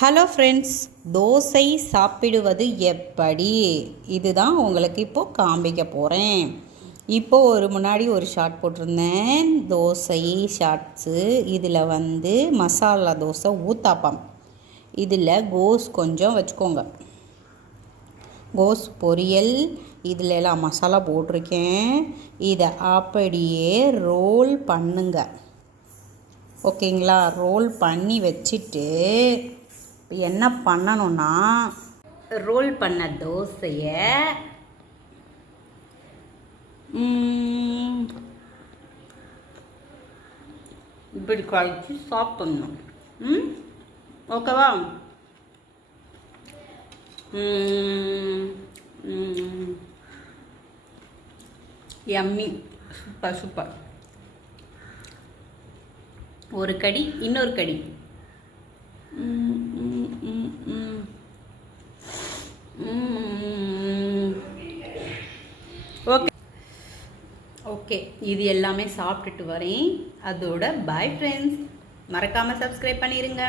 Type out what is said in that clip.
Hello friends, dosa சாப்பிடுவது எப்படி இதுதான் உங்களுக்கு இப்போது காண்பிக்க போகிறேன். இப்போது முன்னாடி ஒரு ஷார்ட் போட்டிருந்தேன், தோசை ஷார்ட்ஸு. இதில் மசாலா தோசை ஊத்தாப்பம். இதில் கோஸ் கொஞ்சம் வச்சுக்கோங்க, கோஸ் பொரியல். இதில் எல்லாம் மசாலா போட்டிருக்கேன். இதை அப்படியே ரோல் பண்ணுங்க, ஓகேங்களா? ரோல் பண்ணி வச்சுட்டு என்ன பண்ணணும்னா, ரோல் பண்ண தோசையை இப்படி கழிச்சு சாப்பிடணும். ஓகேவா? Yummy, super super. ஒரு கடி, இன்னொரு கடி. ஓகே ஓகே, இது எல்லாமே சாப்பிட்டுட்டு வரேன். அதோட பாய் ஃப்ரெண்ட்ஸ், மறக்காமல் சப்ஸ்கிரைப் பண்ணிடுங்க.